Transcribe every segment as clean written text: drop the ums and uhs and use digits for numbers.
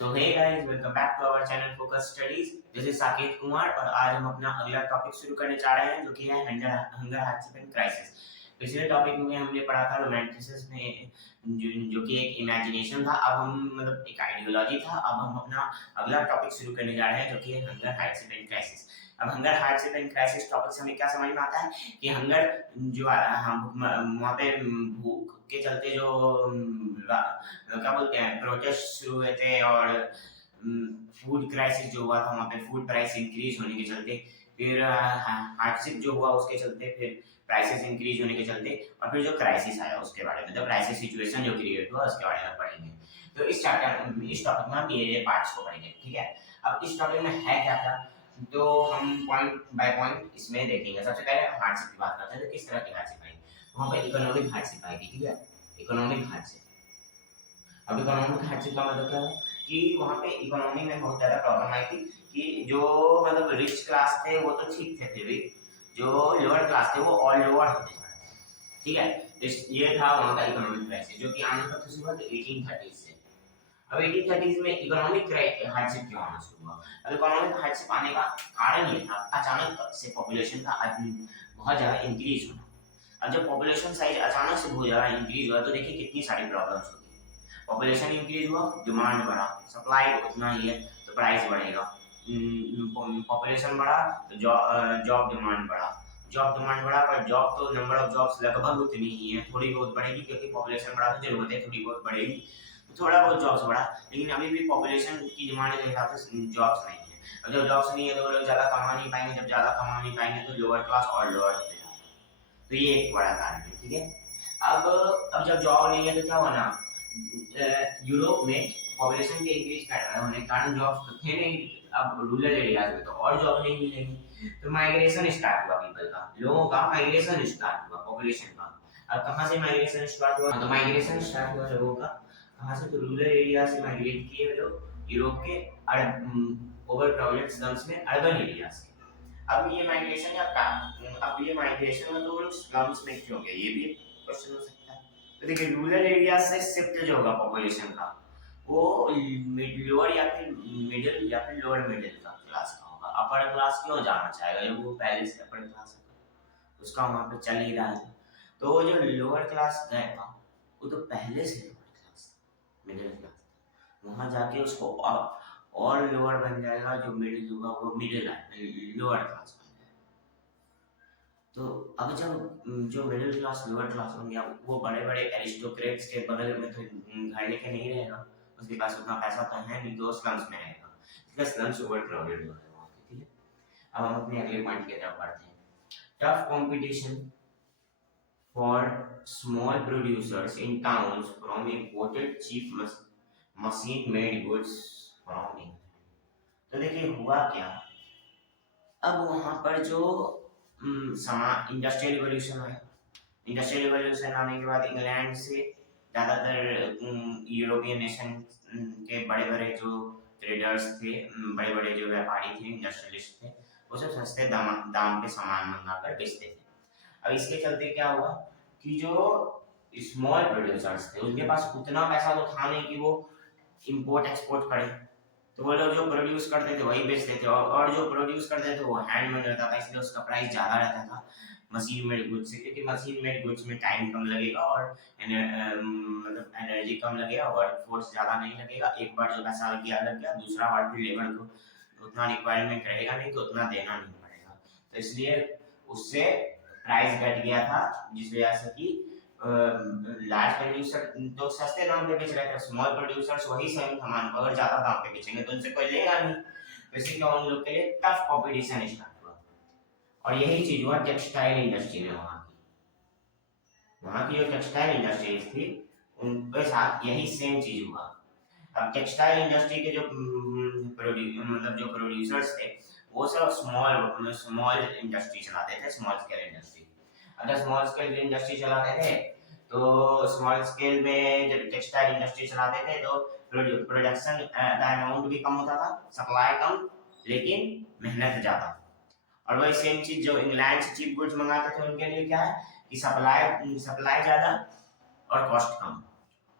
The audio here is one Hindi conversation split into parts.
So hey guys, welcome back to our channel Focus Studies. This is Saket Kumar और आज हम अपना अगला टॉपिक शुरू करने जा रहे हैं जो कि है हंगर हार्डशिप एंड क्राइसिस। पिछले टॉपिक में हमने पढ़ा था रोमांटिसिज्म में जो कि एक इमेजिनेशन था। अब हम मतलब एक आइडियोलॉजी था। अब हम अपना अगला टॉपिक शुरू करने जा रहे हैं जो कि है हंगर हार्डशिप एंड क्राइसिस। अब hunger hardship and crisis topic से हमें क्या समझ में आता है कि हंगर जो हम वहाँ पे भूख के चलते जो क्या बोलते हैं प्रोटेस्ट शुरू हुए थे और फूड क्राइसिस जो हुआ था वहाँ पे फूड प्राइस इंक्रीज होने के चलते, फिर हार्डशिप जो हुआ उसके चलते, फिर प्राइसेस इंक्रीज होने के चलते, और फिर जो क्राइसिस आया उसके बारे में, जो क्राइसिस सिचुएशन जो क्रिएट हुआ उसके बारे में पढ़ेंगे। तो इस टॉपिक में हम ये पार्ट्स को पढ़ेंगे, ठीक है। अब इस टॉपिक में है क्या क्या, तो हम पॉइंट बाय पॉइंट इसमें देखेंगे। सबसे पहले हार्डशिप की बात करते हैं, तो किस तरह की हार्डशिप आएगी। वहाँ पे इकोनॉमिक हार्डशिप आएगी, ठीक है, इकोनॉमिक हार्डशिप। अब इकोनॉमिक हार्डशिप का मतलब क्या है कि वहाँ पे इकोनॉमी में बहुत ज़्यादा प्रॉब्लम आई थी कि जो मतलब रिच क्लास थे वो तो ठीक थे, फिर भी जो लोअर क्लास थे वो और लोअर होते जा रहे थे, ठीक है। ये था वहाँ का इकोनॉमिक क्राइसिस जो कि आने कब से शुरू हुआ, 1830 से। अब 1830 में इकोनॉमिक हार्डशिप क्यों आना शुरू हुआ। अब इकोनॉमिक हार्डशिप आने का कारण ये था अचानक से पॉपुलेशन का बहुत ज़्यादा इंक्रीज होना। अब जब पॉपुलेशन साइज अचानक से बहुत ज़्यादा इंक्रीज हुआ तो देखिए कितनी सारी प्रॉब्लम्स होती है। पॉपुलेशन इंक्रीज हुआ, डिमांड बढ़ा, सप्लाई उतना ही है तो प्राइस बढ़ेगा। पॉपुलेशन बढ़ा तो जॉब डिमांड बढ़ा, जॉब डिमांड बढ़ा, पर जॉब तो नंबर ऑफ जॉब्स लगभग उतनी ही है, थोड़ी बहुत बढ़ेगी क्योंकि पॉपुलेशन बढ़ा तो जरूरतें थोड़ी बहुत बढ़ेगी, तो थोड़ा बहुत जॉब्स बढ़ा, लेकिन अभी भी पॉपुलेशन की डिमांड के हिसाब से जॉब्स नहीं है। और जब जॉब्स नहीं है तो वो लोग ज़्यादा कमा नहीं पाएंगे, जब ज़्यादा कमा नहीं पाएंगे तो लोअर क्लास और लोअर होते जाएगा, तो ये एक बड़ा कारण है, ठीक है। अब जब जॉब नहीं है तो क्या होना, यूरोप में पॉपुलेशन के इंक्रीज होने के कारण जॉब्स तो थे नहीं, अब रूरल एरियाज में तो और जॉब नहीं मिलेंगी, तो माइग्रेशन स्टार्ट हुआ पीपल का, लोगों का माइग्रेशन स्टार्ट हुआ पॉपुलेशन का। अब कहाँ से माइग्रेशन स्टार्ट हुआ, तो माइग्रेशन स्टार्ट हुआ लोगों का कहाँ से, तो रूरल एरिया से माइग्रेट किए लोग यूरोप के ओवर क्राउडेड स्लम्स में, अर्बन एरियाज के। अब ये माइग्रेशन अब ये माइग्रेशन में तो वो लोग स्लम्स में क्यों गए, ये भी एक क्वेश्चन हो सकता है। तो देखिए रूरल एरिया से शिफ्ट जो होगा पॉपुलेशन का वो लोअर या फिर मिडिल या फिर लोअर मिडिल का क्लास का होगा। अपर क्लास क्यों जाना चाहेगा जब वो पहले से अपर क्लास है, उसका वहाँ पे चल ही रहा है। तो वो जो लोअर क्लास गएगा वो तो पहले से लोअर क्लास मिडिल क्लास, वहाँ जाके उसको और लोअर बन जाएगा, जो मिडिल होगा वो मिडिल लोअर क्लास बन जाएगा। तो अब जब जो मिडिल क्लास लोअर क्लास होंगे वो बड़े बड़े एरिस्टोक्रेट्स के बगल में तो घर लेके नहीं रहेगा, उसके पास उतना पैसा तो है नहीं, तो स्लम्स में रहेगा, इसलिए स्लम्स ओवर क्राउडेड हो रहे हैं वहाँ पे, ठीक है। अब हम अपने अगले पॉइंट की तरफ बढ़ते हैं। Tough competition for small producers in towns from imported cheap machine made goods from England. तो देखिए हुआ क्या, अब वहाँ पर जो इंडस्ट्रियल रिवॉल्यूशन आया, इंडस्ट्रियल रिवॉल्यूशन आने के बाद इंग्लैंड से ज़्यादातर यूरोपियन नेशन के बड़े बड़े जो ट्रेडर्स थे, बड़े बड़े जो व्यापारी थे, इंडस्ट्रियलिस्ट थे, वो सब सस्ते दाम पे सामान मंगाकर बेचते थे। अब इसके चलते क्या हुआ कि जो स्मॉल प्रोड्यूसर्स थे उनके पास उतना पैसा तो था नहीं कि वो इंपोर्ट एक्सपोर्ट करें, तो वो लोग जो प्रोड्यूस करते थे वही बेचते थे, और जो प्रोड्यूस करते थे वो हैंडमेड रहता था, इसलिए उसका प्राइस ज़्यादा रहता था मशीन मेड गुड्स से, क्योंकि मशीन मेड गुड्स में टाइम कम लगेगा और मतलब एनर्जी कम लगेगा, वर्क फोर्स ज़्यादा नहीं लगेगा, एक बार जो पैसा लग गया दूसरा बार फिर लेबर को उतना रिक्वायरमेंट रहेगा नहीं तो उतना देना नहीं पड़ेगा, तो इसलिए उससे प्राइस घट गया था, जिस वजह से कि लार्ज प्रोड्यूसर तो सस्ते दाम पे बेच रहे थे, स्मॉल प्रोड्यूसर्स वही सेम सामान को अगर ज्यादा दाम पे बेचेंगे तो उनसे कोई लेगा नहीं, वैसे क्या उन लोग के लिए टफ कंपटीशन स्टार्ट हुआ। और यही चीज हुआ टेक्सटाइल इंडस्ट्री में, वहाँ की जो टेक्सटाइल इंडस्ट्रीज थी उनके साथ यही सेम चीज हुआ। अब टेक्सटाइल इंडस्ट्री के जो मतलब जो प्रोड्यूसर्स थे वो सब स्मॉल इंडस्ट्री चलाते थे, स्मॉल स्केल इंडस्ट्री। अगर स्मॉल स्केल इंडस्ट्री चलाते थे तो स्मॉल स्केल में जब टेक्सटाइल इंडस्ट्री चलाते थे तो प्रोडक्शन का अमाउंट भी कम होता था, सप्लाई कम लेकिन मेहनत ज़्यादा। और वही सेम चीज़ जो इंग्लैंड से चीप गुड्स मंगाते थे उनके लिए क्या है कि सप्लाई ज़्यादा और कॉस्ट कम,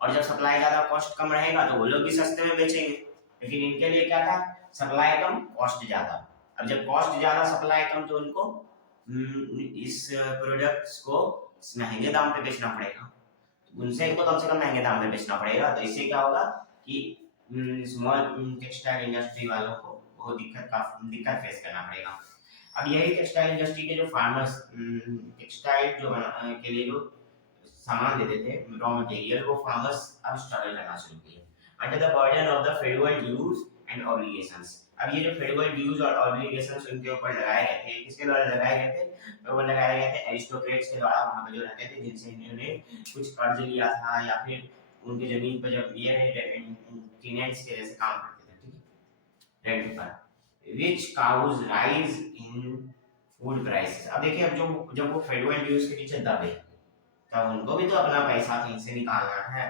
और जब सप्लाई ज़्यादा कॉस्ट कम रहेगा तो वो लोग भी सस्ते में बेचेंगे, लेकिन इनके लिए क्या था, सप्लाई कम कॉस्ट ज्यादा। अब जब कॉस्ट ज्यादा सप्लाई कम तो उनको इस प्रोडक्ट्स को महंगे दाम पे बेचना पड़ेगा, उनसे इनको कम से कम महंगे दाम में बेचना पड़ेगा। तो इससे क्या होगा कि स्मॉल टेक्सटाइल इंडस्ट्री वालों को बहुत दिक्कत फेस करना पड़ेगा। अब यही टेक्सटाइल इंडस्ट्री के जो फार्मर्स टेक्सटाइल के लिए जो सामान देते थे रॉ मटेरियल, वो फार्मर्स अब स्ट्रगल करना शुरू किए under the burden of the federal dues and obligations. अब ये जो फेडरल ड्यूज और ऑब्लिगेशंस उनके ऊपर लगाए गए थे, किसके द्वारा लगाए गए थे, तो वो लगाए गए थे एरिस्टोक्रेट्स के द्वारा, वहां पे जो रहते थे जिनसे इन्होंने कुछ कर्ज लिया था या फिर उनकी जमीन पर जब ये टेनेंट्स के जैसे काम करते थे, ठीक है, रेंट पर, which cause rise in food prices. अब देखिए, अब जब वो फेडरल ड्यूज के नीचे दबे तब उनको भी तो अपना पैसा कहीं से निकालना है,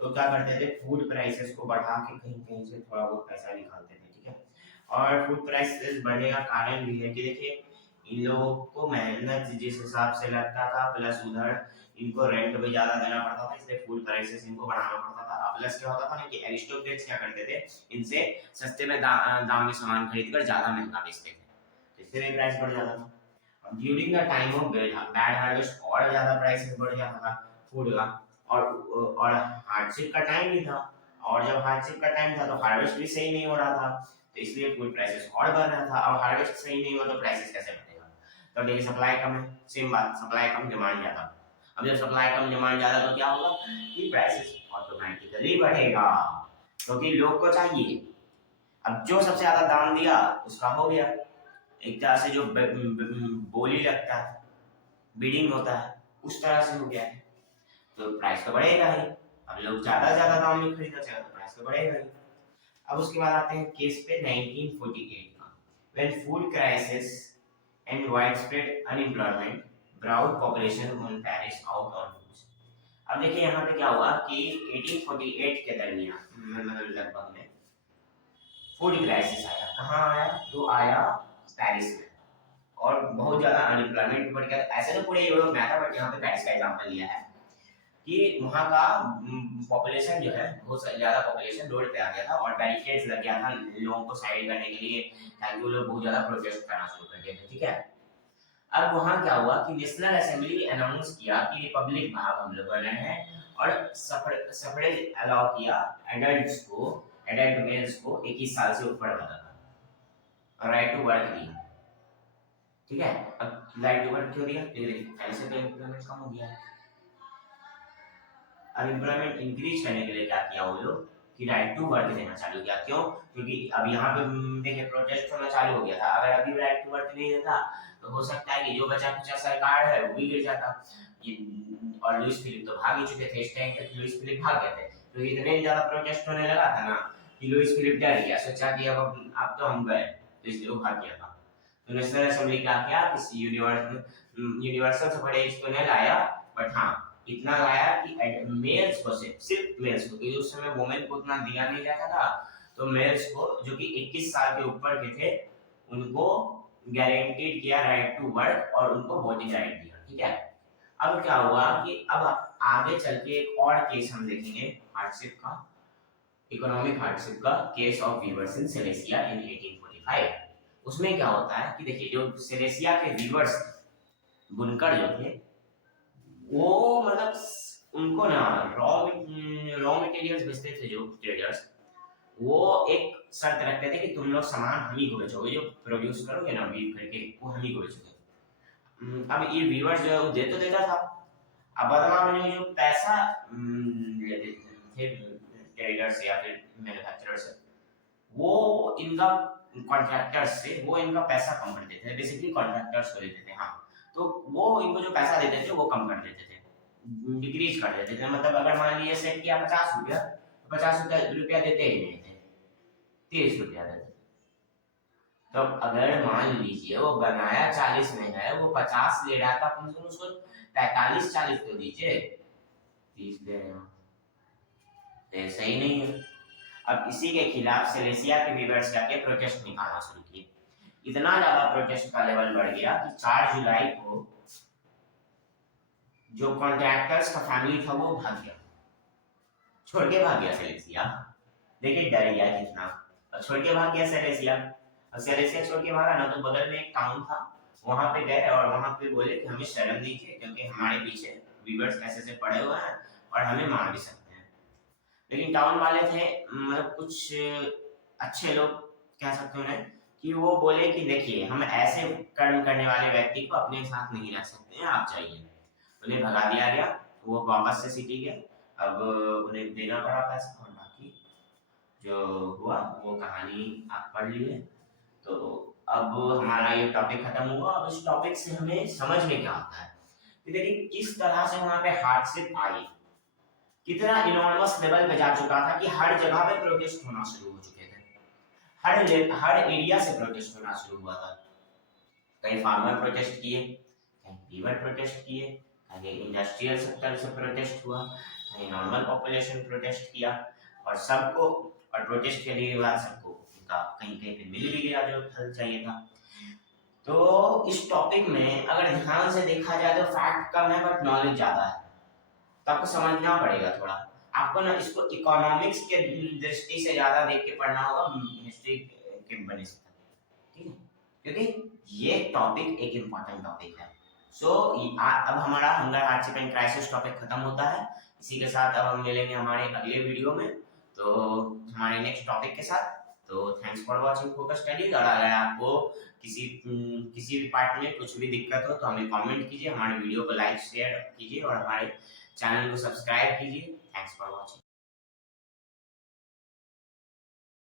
तो क्या करते थे, फूड प्राइसेस को बढ़ा के कहीं कहीं से थोड़ा बहुत पैसा निकालते थे, ठीक है। और फूड प्राइसेस बढ़ने का कारण भी है कि देखिए इन लोगों को मेहनत जिस हिसाब से लगता था, प्लस उधर इनको रेंट भी ज्यादा देना पड़ता था, इसलिए फूड प्राइसेस इनको बढ़ाना पड़ता था। प्लस क्या होता था ना कि एरिस्टोक्रेट्स क्या करते थे, इनसे सस्ते में दाम में सामान खरीद कर ज्यादा महंगा बेचते थे, इससे भी प्राइस बढ़ जाता था। During the time of bad harvest और ज्यादा प्राइसेस बढ़ जाता था फूड का, और हार्डशिप का टाइम भी था, और जब हार्डशिप का टाइम था तो हार्वेस्ट भी सही नहीं हो रहा था, तो इसलिए फूड प्राइसेस और बढ़ रहा था। अब हार्वेस्ट सही नहीं हुआ तो प्राइसेस कैसे बढ़ेगा, तो देखिए सप्लाई कम है, सेम बात, सप्लाई कम डिमांड ज्यादा। अब जब सप्लाई कम डिमांड ज्यादा तो क्या होगा कि प्राइसेस ऑटोमेटिकली बढ़ेगा, क्योंकि लोग को चाहिए। अब जो सबसे ज्यादा दाम दिया उसका हो गया, एक तरह से जो बोली लगता है, बिडिंग होता है, उस तरह से हो गया है, तो प्राइस तो बढ़ेगा ही। अब लोग ज्यादा ज्यादा दाम में खरीदना चाहे तो प्राइस तो बढ़ेगा ही। अब उसके बाद आते हैं केस पे 1948 का, when food crisis and widespread unemployment brought population on Paris out on foods. अब देखिए यहाँ पे क्या हुआ कि 1848 के दरमियान मतलब लगभग में फूड क्राइसिस आया। कहाँ आया, तो आया पेरिस में, और बहुत ज्यादा अनएम्प्लॉयमेंट बढ़ गया। ऐसे तो पूरे यूरोप में था, बट यहाँ पे पेरिस का एग्जांपल लिया है कि वहाँ का पॉपुलेशन जो है, बहुत ज्यादा पॉपुलेशन रोड पे आ गया था और बैरिकेड्स लग गया था लोगों को साइड करने के लिए, ताकि वो लोग बहुत ज्यादा प्रोटेस्ट करना शुरू कर दिए थे, ठीक है। अब वहाँ क्या हुआ कि नेशनल असेंबली अनाउंस किया कि रिपब्लिक भाग हम लोग बना है, और सफरेज अलाउ किया एडल्ट मेल्स को 21 साल से ऊपर वाला था, राइट टू वर्क दिया, ठीक है। अब राइट टू वर्क क्यों दिया, पहले से तो एम्प्लॉयमेंट कम हो गया है। अनएम्प्लॉयमेंट इंक्रीज करने के लिए क्या किया वो लोग कि राइट टू वर्क देना चालू किया। क्यों, क्योंकि अब यहाँ पे देखिए प्रोटेस्ट होना चालू हो गया था। अगर अभी राइट टू वर्क नहीं देता तो हो सकता है कि जो बचा कुचा सरकार है वो भी गिर जाता। और लुइस फिलिप तो भाग ही चुके थे, इस टाइम तक लुइस फिलिप भाग गए थे, क्योंकि इतने ज्यादा प्रोटेस्ट होने लगा था ना कि लुइस फिलिप डर गया, सोचा कि अब तो हम गए, तो इसलिए वो भाग गया था। तो नेशनल असेंबली क्या किया, किसी यूनिवर्सल सफरेज तो नहीं लाया, बट हाँ इतना लाया कि मेल्स को सिर्फ मेल्स को, क्योंकि उस समय वुमेन को उतना दिया नहीं जाता था, तो मेल्स को जो कि 21 साल के ऊपर के थे उनको गारंटीड किया राइट टू वर्क और उनको वोटिंग राइट दिया, ठीक है। अब क्या हुआ कि अब आगे चल के एक और केस हम देखेंगे हार्डशिप का, इकोनॉमिक हार्डशिप का, case of weavers in Silesia in 1845। उसमें क्या होता है कि देखिए जो सिलेसिया के वीवर्स बुनकर जो थे वो मतलब उनको ना रॉ मटेरियल्स बेचते थे जो ट्रेडर्स, वो एक शर्त रखते थे कि तुम लोग सामान हम ही को बेचोगे, जो प्रोड्यूस करोगे ना वीव करके वो हम ही को बेचोगे। अब ये वीवर्स जो है वो दे तो देता था, अब बदलाव में जो पैसा लेते थे ट्रेडर्स या फिर मैन्युफैक्चरर्स से, वो इनका कॉन्ट्रैक्टर्स से वो इनका पैसा कम कर देते थे, बेसिकली कॉन्ट्रैक्टर्स को देते थे, हाँ। तो वो इनको जो पैसा देते थे वो कम कर देते थे, डिक्रीज कर देते थे। मतलब अगर मान लीजिए सेट किया 50 रुपया, तो 50 रुपया देते ही नहीं थे, 30 रुपया देते। तो अगर मान लीजिए वो बनाया 40 में है, वो 50 ले रहा था, कम से कम उसको 45-40 तो दीजिए, 30 दे रहे हो तो सही नहीं है। अब इसी के खिलाफ सिलेसिया के वीवर्स जाके प्रोटेस्ट निकालना शुरू किए। इतना ज्यादा प्रोटेस्ट का लेवल बढ़ गया कि 4 जुलाई को जो कॉन्ट्रैक्टर्स का फैमिली था वो भाग गया, छोड़ के भाग गया सिलेसिया। देखिए डर गया कितना और छोड़ के भाग गया सेलेसिया। और सेलेसिया छोड़ के भागा ना तो बगल में एक टाउन था, वहां पे गए और वहां पे बोले कि हमें शरण दीजिए क्योंकि हमारे पीछे वीवर्स ऐसे ऐसे पड़े हुए हैं और हमें मार भी सकते हैं। लेकिन टाउन वाले थे मतलब कुछ अच्छे लोग कह सकते हो उन्हें, कि वो बोले कि देखिए हम ऐसे कर्म करने वाले व्यक्ति को अपने साथ नहीं रख सकते हैं, आप जाइए। उन्हें भगा दिया गया, वो वापस से सिटी गए। अब उन्हें देना पड़ा पैसा और बाकी जो हुआ वो कहानी आप पढ़ लिए। तो अब हमारा ये टॉपिक खत्म हुआ। अब इस टॉपिक से हमें समझ में क्या आता है कि देखिए किस तरह से वहां पे हार्डशिप आई, कितना इनॉर्मस लेवल पे जा चुका था कि हर जगह पे प्रोटेस्ट होना शुरू हो चुके थे। हर एरिया से प्रोटेस्ट होना शुरू हुआ था। कहीं फार्मर प्रोटेस्ट किए, कहीं वीवर प्रोटेस्ट किए, कहीं इंडस्ट्रियल सेक्टर से प्रोटेस्ट हुआ, कहीं नॉर्मल पॉपुलेशन प्रोटेस्ट किया। और सबको और प्रोटेस्ट के लिए बाद सबको उनका कहीं कहीं पे मिल भी गया जो फल चाहिए था। तो इस टॉपिक में अगर ध्यान से देखा जाए तो फैक्ट कम है बट नॉलेज ज्यादा है, तो आपको समझना पड़ेगा थोड़ा। आपको ना इसको इकोनॉमिक्स के दृष्टि से ज्यादा देख के पढ़ना होगा हिस्ट्री के बनस्पत, ठीक है, क्योंकि ये टॉपिक एक इम्पोर्टेंट टॉपिक है। सो अब हमारा hunger hardship and crisis topic खत्म होता है। इसी के साथ अब हम मिलेंगे हमारे अगले वीडियो में, तो हमारे नेक्स्ट टॉपिक के साथ। तो thanks for watching focus studies. और अगर आपको किसी भी पार्ट में कुछ भी दिक्कत हो तो हमें कमेंट कीजिए, हमारे वीडियो को लाइक शेयर कीजिए और हमारे चैनल को सब्सक्राइब कीजिए। Thanks for watching.